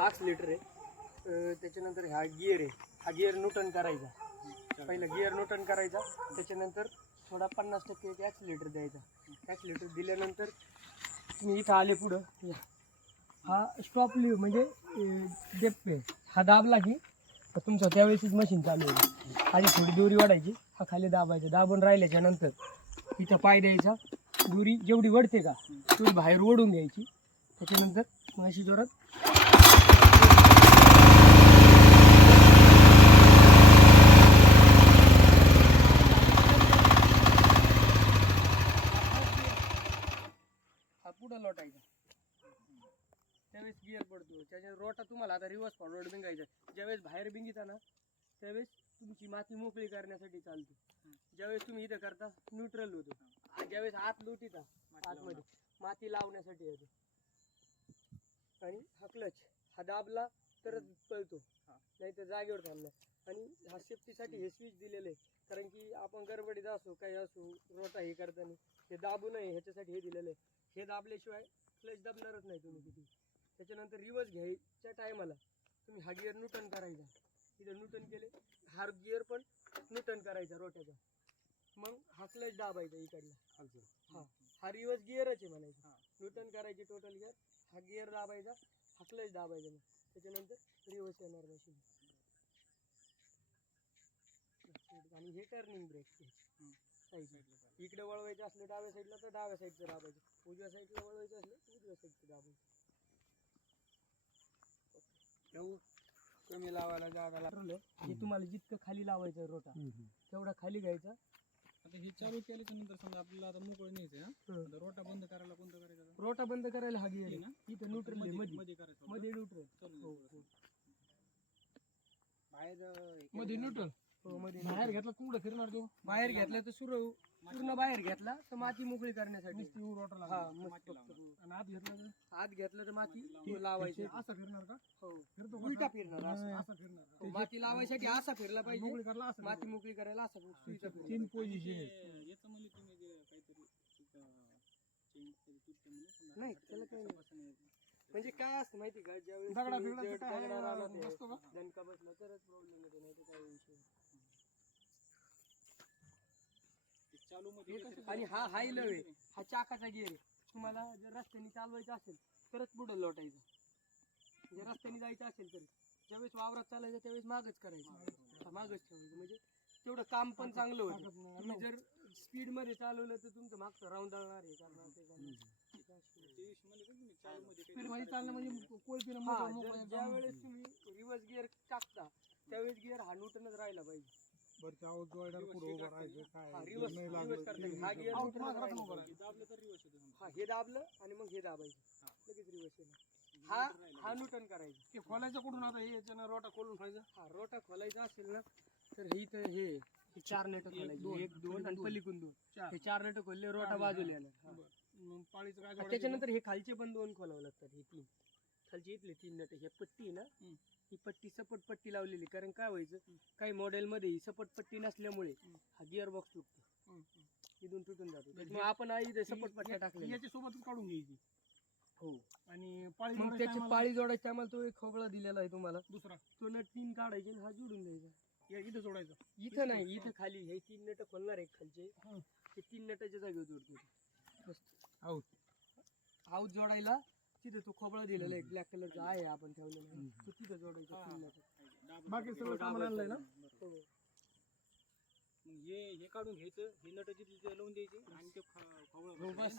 हा लिटर आहे. अं, त्याच्यानंतर हा गिअर आहे. हा गिअर न्यूटन करायचा. पहिला गिअर न्यूटन करायचा. त्याच्यानंतर थोडा पन्नास टक्के एक ॲक्सिलेटर द्यायचा. ॲक्सिलेटर दिल्यानंतर तुम्ही इथं आले पुढं. या. हा स्टॉप लिव्ह म्हणजे डेप आहे. हा दाबला की तर तुमचं त्यावेळेसच मशीन चालू होईल. आधी थोडी दोरी वाढायची. हा खाली दाबायचा. दाबून राहिल्याच्या नंतर इथं पाय द्यायचा. दोरी जेवढी वडते का तेवढी बाहेर ओढून घ्यायची. त्याच्यानंतर म्हशी जोरात. हा पुढं लोटायचा. त्यावेळेस गिअर पडतो. त्याच्या रोटा तुम्हाला आता रिव्हर्स फॉरवर्ड बिंगायचा. ज्यावेळेस बाहेर बिंगिता ना त्यावेळेस तुमची माती मोकळी करण्यासाठी चालते. ज्यावेळेस तुम्ही इथं करता न्यूट्रल होतो. आणि ज्यावेळेस आत लुटीता आतमध्ये माती लावण्यासाठी येतो. आणि हा क्लच हा दाबला तरच पळतो. नाही तर जागेवर थांबणार. आणि हा सेफ्टीसाठी हे स्विच दिलेलं आहे. कारण की आपण गडबडीत असो काही असो रोटा हे करताना हे दाबू नये ह्याच्यासाठी हे दिलेलं आहे. हे दाबल्याशिवाय क्लच दाबणारच नाही तुम्ही किती. त्याच्यानंतर रिवर्स घ्यायच्या टायमाला तुम्ही हा गिअर न्यूटन करायचा. इथं न्यूटन केले हा गिअर पण न्यूटन करायचा रोट्याचा. मग हा क्लच दाबायचा इकडला हा. हा रिवर्स गिअरच आहे म्हणायचं. न्यूटन करायची टोटल गिअर हा गिअर दाबायचा हा क्लच दाबायचा मग. त्याच्यानंतर रिवर्स येणार मशीन आणि हे टर्निंग ब्रेक इकडे वळवायचं असलं डाव्या साईडला तर डाव्या साईडचं दाबायचं. उजव्या साईडला वळवायचं असलं तर उजव्या साईडचं दाबायचं. कमी लावायला जागा हे तुम्हाला जितकं खाली लावायचं रोटा तेवढा खाली घ्यायचा. आता हे चालू केल्याच्यानंतर समजा आपल्याला आता मोकळं न्यायचं हा? रोटा बंद करायला कोणतं करायचं? रोटा बंद करायला हा गिअर ना? इथं न्यूट्रलमध्ये मध्ये मध्ये करायचं होतं. मध्ये न्यूट्रल चालू हो द्यायचं. हो बाहेर मध्ये न्यूट्रल. हो मध्ये बाहेर घेतला कुठं फिरणार तू? बाहेर घेतला तर सुरू. पूर्ण बाहेर घेतला तर माती मोकळी करण्यासाठी. हा मस्त. आणि आत घेतला तर? आत घेतलं तर माती लावायची. असं फिरणार का? हो. उलटा फिरणार असं. असं फिरणार हो, माती लावायसाठी असा फिरला पाहिजे. मोकळी करला असं माती मोकळी करायला असा सुईचा फिरला तीन. पोझिशन याचं म्हणजे तुम्ही जे काहीतरी नाही त्याला काही नाही. म्हणजे काय असतं माहिती का? ज्यावेळेस दगडा ते बिगडाचं जड काय दगडावर आला ते बसतो का? दणका बसला तरच प्रॉब्लेम येतो नाही तर काही विषय नाही. चालू मध्ये आणि हा हाय लव आहे हा चाकाचा गिअर आहे. तुम्हाला जर रस्त्याने चालवायचं असेल तरच पुढे लोटायचं. म्हणजे रस्त्याने जायचं असेल तर ज्यावेळेस वावरात चालायचं त्यावेळेस मागच करायचं. हा, मागच ठेवायचं. म्हणजे तेवढं काम पण चांगलं होतं. तुम्ही जर स्पीडमध्ये चालवलं तर तुमचं मागचं राऊंडळणार आहे. ते मध्ये चालणं म्हणजे कोळपीनं हा, मोकळं- जर- मोकळं एकदम- ज्यावेळेस तुम्ही रिव्हर्स गिअर टाकता त्यावेळेस गिअर हा न्यूटनच राहिला पाहिजे. बरं ते आऊट जोडणार पुढं उभं राहायचं काय? हा रिव्हर्स नाही रिव्हर्स लागलं करता. हा गिअर मागं उभं. राहायचं. हा हे दाबलं आणि मग हे दाबायचं. लगेच रिव्हर्स येणार. हा हा न्यूटन करायचं. ते खोलायचं कुठून आता? हे याच्यानं रोटा खोलून खायचं? हा रोटा खोलायचा असेल ना तर ही तर हे. हे चार नेट खोलायचे. एक दोन आणि पलीकडून दोन. चार. हे चार नेट खोलले रोटा बाजूला येणार. हा. मग पाळीचं काय हा, जोडायचं? त्याच्यानंतर हे खालचे पण दोन खोलावं लागतात हे तीन. खालचे इथले तीन नट हे पट्टी आहे ना हम्म. ही पट्टी सपट पट्टी लावलेली. कारण काय व्हायचं? काही मॉडेल मध्ये ही सपट पट्टी नसल्यामुळे हा गिअर बॉक्स तुटतो. हम्म, हम्म. इथून तुटून जातो. त्याच्यामुळे आपण आई इथे सपट पट्ट्या टाकल्या याच्या सोबतच काढून घ्यायची. हो. आणि पाळी मग त्याची पाळी जोडायची आम्हाला तो एक खोबळा दिलेला आहे तुम्हाला. दुसरा. तो नट तीन काढायचे आणि हा जोडून द्यायचा. या इथं जोडायचं इथं नाही इथं खाली. हे तीन नट खोलणार आहे खालचे. हं. हे तीन नटाच्या जागेवर जोडतो मस्त. आऊट आऊत जोडायला तिथे तो खोबळा दिलेला आहे ब्लॅक कलरचा आहे आपण ठेवलेला आहे. तो तिथं जोडायचा तीन नट. बाकी सगळं सामान आणलंय ना? हो. मग हे हे काढून घ्यायचं. हे नट जिथे लावून द्यायची आणि ते बस.